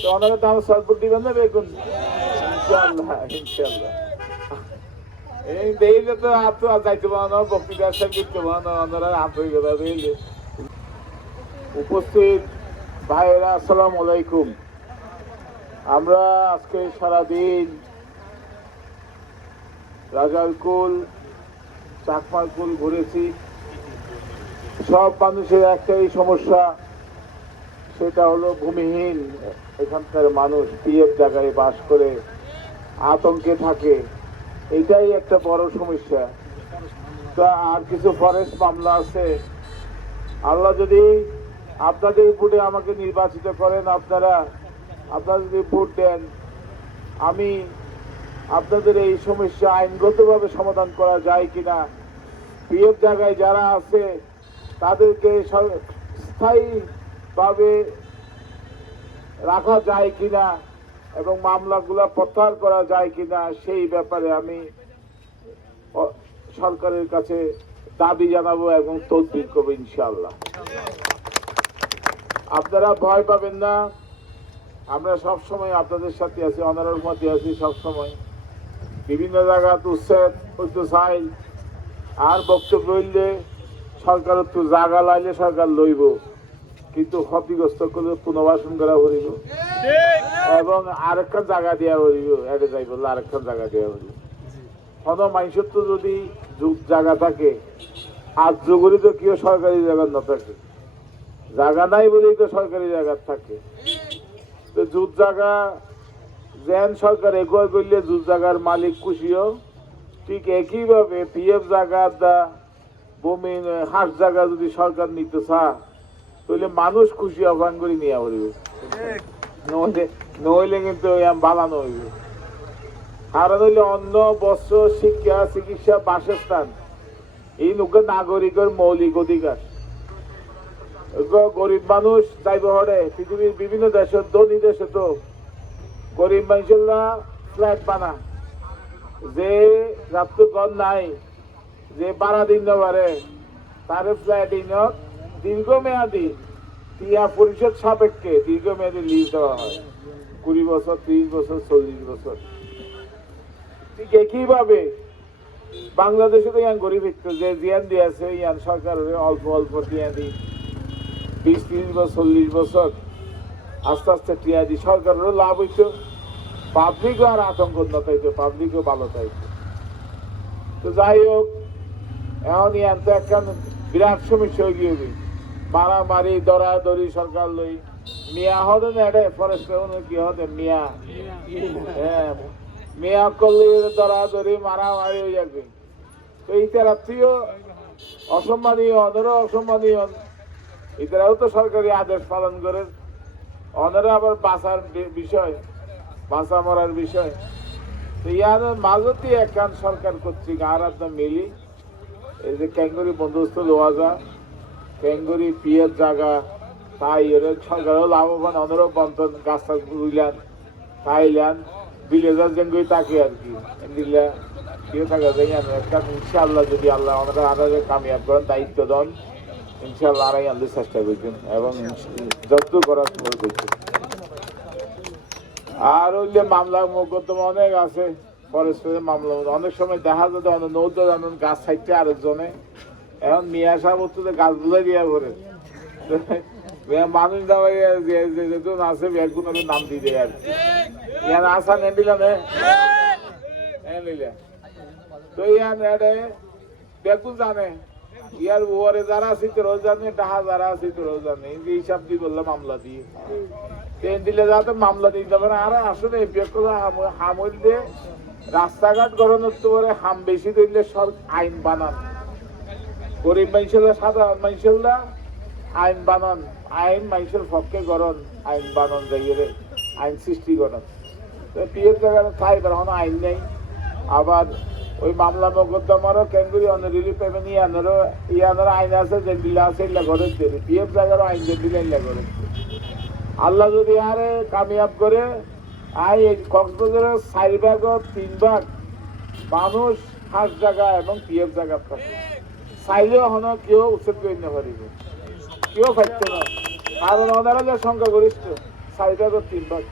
তো ওনারা তো আমার সরপুর দিবেন না বেগুন ইনশাল্লাহ এই দেখলে তো আর তো যাইতে পারো না বক্তৃতা সংগীত পারো না, ওনারা আন্তরিকতা দিলে উপস্থিত ভাইয়েরা, আসসালামু আলাইকুম। আমরা আজকে সারাদিন রাজারকুল চাকমারকুল ঘুরেছি। সব মানুষের একটাই সমস্যা সেটা হলো ভূমিহীন। এখানকার মানুষ পিএফ জায়গায় বাস করে, আতঙ্কে থাকে। এটাই একটা বড় সমস্যা। তা আর কিছু ফরেস্ট মামলা আছে? আল্লাহ যদি আপনাদের ভোটে আমাকে নির্বাচিত করেন আপনারা আপনারা যদি ভোট দেন, আমি আপনাদের এই সমস্যা আইনগতভাবে সমাধান করা যায় কিনা? পিএফ জায়গায় যারা আছে, তাদেরকে স- স্থায়ীভাবে রাখা যায় কিনা এবং মামলাগুলো প্রত্যাহার করা যায় কিনা সেই ব্যাপারে আমি সরকারের কাছে দাবি জানাব এবং তদবির করব ইনশাল্লাহ আপনারা ভয় পাবেন না। আমরা সব সময় আপনাদের সাথে আছি, অনারের মধ্যে আছি সব সময় বিভিন্ন জায়গা উচ্ছেদ হইতে চাই আর বক্তব্য হইলে সরকার তো জাগা লাইলে সরকার লইব। কিন্তু ক্ষতিগ্রস্ত করলে পুনর্বাসন করা হইব এবং আরেকখান জায়গা দেওয়া হইব এড়ে যাই বললে আরেকখান জায়গা দেওয়া হইব কোনো মানুষের তো যদি যুগ জায়গা থাকে, আর যুগরই তো কেউ সরকারি জায়গা না থাকে জায়গা নাই বলেই তো সরকারি জায়গা থাকে। তো জুত জায়গা, যেন সরকার এগোয় করলে জুত জায়গার মালিক খুশিও ঠিক একইভাবে পিএফ জায়গা দা বমি হাঁস জায়গা যদি সরকার নিতে চা তাহলে মানুষ খুশি আহ্বান করে নিয়ে পড়বে নইলে নইলে কিন্তু বালানো হইবে কারণ হইলে অন্য বস্ত্র, শিক্ষা, চিকিৎসা, বাসস্থান, এই নৌকা নাগরিকের মৌলিক অধিকার। গরিব মানুষ যাইব হরে। পৃথিবীর বিভিন্ন দেশের ধনী দেশে তো গরিব মানুষেরা ফ্ল্যাট বানা। যে রাত্র ঘর নাই, যে বারা দিন পারে তার ফ্ল্যাট ইনত দীর্ঘমেয়াদী টিয়া পরিষদ সাপেক্ষে দীর্ঘমেয়াদী লিজ দেওয়া হয়। কুড়ি বছর, ত্রিশ বছর, চল্লিশ বছর। ঠিক একইভাবে বাংলাদেশে তো ইয়ান গরিব যে জিয়ান দিয়েছে ইয়ান সরকারের অল্প অল্প টিয়া দিই। বিশ, তিরিশ বছর, চল্লিশ বছর আস্তে আস্তে টিয়া দি সরকারেরও লাভ হইতো পাবলিকও আর আতঙ্ক না থাইতো পাবলিকও ভালো থাইতো তো যাই হোক, এখন ইয়ান তো একখান বিরাট সমস্যা হয়ে গিয়ে মারামারি, দরাদরি সরকার লই। মিয়া হদে না এটা ফরেস্ট কি হদে মিয়া। হ্যাঁ। মিয়া করলে দরাদরি, মারামারি হয়ে যাবে। তো এইটার আত্মীয় অসম্মানীয়, অনেরও অসম্মানীয়। এটারাও তো সরকারি আদেশ পালন করে। অনেরা আবার বাঁচার বিষয়, বাঁচা মরার বিষয়। তো ইয়ার মাঝতে একখান সরকার কর্তৃক আর মিলি, এই যে ক্যাঙ্গুরি বন্দোবস্ত লোয়া যা ক্যাঙ্গুরি পিয়ের জায়গা তাই এর সরকারও লাভবান অনেরও বন্টন, গাছটা রুইলান খাইলান বিলেজার জেঙ্গুই তাকে আর কি। দিলা কেউ থাকা একটা, ইনশাআল্লাহ যদি আল্লাহ আমাদের আদারে কামিয়াব করেন, দায়িত্ব দেন, ইনশাআল্লাহ আড়াই আনতে চেষ্টা করছেন এবং যত করার সময় করছেন আর হইলে মামলা মোকদ্দমা অনেক আছে ফরেস্টের মামলা, অনেক সময় দেখা যায় যে অনেক নৌকা জানেন, গাছ ছাইতে আরেকজনে এখন মিয়া সাহেব তো গাছ বুঝাই দিয়া করে মানুষ যে যে যেজন আছে বেগুন নাম দিয়ে দেয় আর কি। ইয়ান আসা নেন্দিলা নে? নেন্দিলা তো ইয়ান এডে জানে, ইয়ার ওরে যারা আছে তোরও জানে ডাহা যারা আছে তোরও জানে। এই যে হিসাব দিয়ে বললাম, মামলা দিয়ে। ট্রেন দিলে যাতে মামলা দিতে পারে আর আসলে বেকুল হামল দিয়ে রাস্তাঘাট গড়ানোর তো হাম বেশি দিলে সব আইন বানান। গরিব মানুষেরা সাধারণ মানুষেরা আইন বানান, আইন মানুষের পক্ষে গড়ন, আইন বানান যাইয়ে আইন সৃষ্টি করেন। পিএর জায়গায় খাই এখন আইন নেই। আবার ওই মামলা মোকদ্দমারও কেন্দ্রীয় রিলিফ পেমেন্ট ইয়ানেরও ইয়ানের আইন আছে, যে দিলা আছে ইল্লা দেবে পিএফ জায়গারও আইন যে দিলে ইল্লা ঘরে আল্লাহ যদি আরে কামিয়াব করে, আই এই কক্সবাজারের চার ভাগ তিন ভাগ মানুষ হাঁস জায়গা এবং পিএফ জায়গা থাকে। চাইলেও হন কেউ উচ্ছেদ করে নিতে পারিবে কেউ পাইতে না। কারণ ওনারা যে সংখ্যাগরিষ্ঠ ভাগ আর তিন ভাগ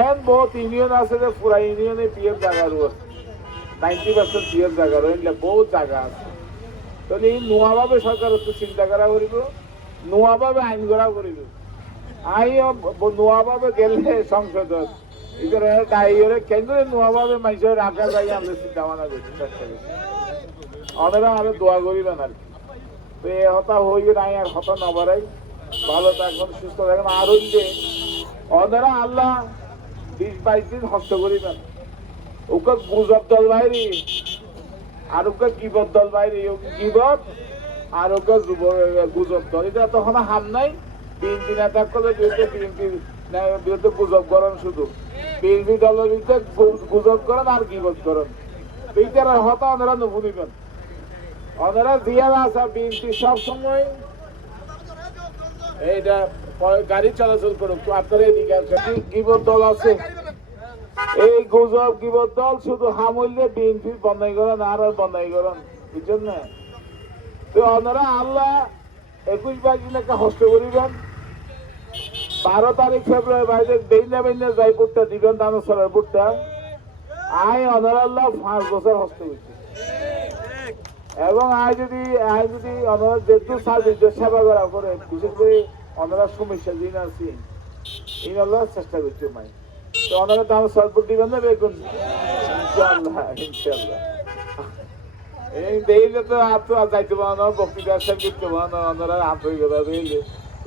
এন বহুত ইউনিয়ন আছে যে পুরা ইউনিয়নে বিয়ের জায়গারও আছে নাইনটি পার্সেন্ট বিয়ের জায়গা রইলে বহুত জায়গা আছে। তাহলে এই নোয়াভাবে সরকার একটু চিন্তা করা করিব। নোয়াভাবে আইন করা করিব। আইন নোয়াভাবে গেলে সংসদত ইধর ডাইরে কেন্দ্রে নোয়াভাবে মানুষের রাখা যাই আমরা চিন্তা ভাবনা করছি চেষ্টা করছি ওনারা আরও দোয়া করিবেন আর কি। তো এ হতা হইবে নাই, আর হতা না বাড়াই ভালো থাকবেন, সুস্থ থাকবেন, আর হইলে ওনারা আল্লাহ বিশ বাইশ দিন হস্ত করিবেন। ওকে গুজব দল বাইরে, আর ওকে গিবত দল বাইরে। গিবত, আর ওকে গুজব দল। এটা তখন হাম নাই। বিএনপি নেতা করলে বিরুদ্ধে বিএনপি বিরুদ্ধে গুজব করেন শুধু। বিএনপি দলের বিরুদ্ধে গুজব করেন আর গিবত করেন। এইটার হতা ওনারা নুপুনিবেন ওনারা দিয়া আছে বিএনপি সব সময়। এইটা গাড়ি চলাচল করুক আপনারা এদিকে আসেন গিবত দল আছে। এই গুজব গিবত দল শুধু হামুল্যে বিএনপি বন্ধাই করেন আর বন্ধাই করেন, বুঝছেন না? তো ওনারা আল্লাহ একুশ বাইশ একটা হস্ত করিবেন বারো তারিখ ফেব্রুয়ারি বাইরে বেইনা বেইনা যাই বুটটা দিবেন দানসরের বুটটা আয়, অনার আল্লাহ পাঁচ বছর হস্ত করছে। এবং আয় যদি আয় যদি অনার যেহেতু সার্ভিস সেবা করা করে, বিশেষ করে অনারা সমস্যা দিন আছে এই আল্লাহ চেষ্টা করছে মাই তো ওনারা তো আমার সরপুর দিবেন না, বেগুন। ইনশাল্লাহ ইনশাল্লাহ এই দেখলে তো আর তো যাইতে পারো না, বক্তৃতা সংগীত পারো না, ওনারা আন্তরিকতা দেখলে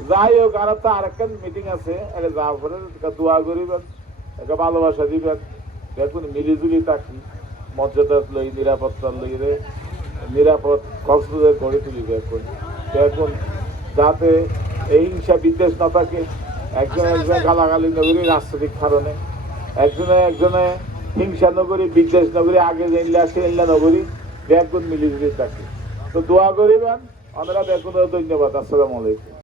যাই হোক, আর তো আরেকটা মিটিং আছে, এটা যাওয়ার পরে দোয়া করিবেন, একটা ভালোবাসা দিবেন। দেখুন, মিলিজুলি থাকি মর্যাদা লই, নিরাপত্তা লই রে। নিরাপদ কক্সবাজার গড়ে তুলি এখন এখন যাতে এই হিংসা বিদ্বেষ না থাকে একজন একজন গালাগালি নগরী রাজনৈতিক কারণে। একজনে একজনে হিংসা নগরী বিদ্বেষ নগরী আগে জেনলা সেনলা নগরী ব্যাগুন মিলিজুলি থাকে। তো দোয়া করিবেন আমরা বেগুনের ধন্যবাদ। আসসালামু আলাইকুম।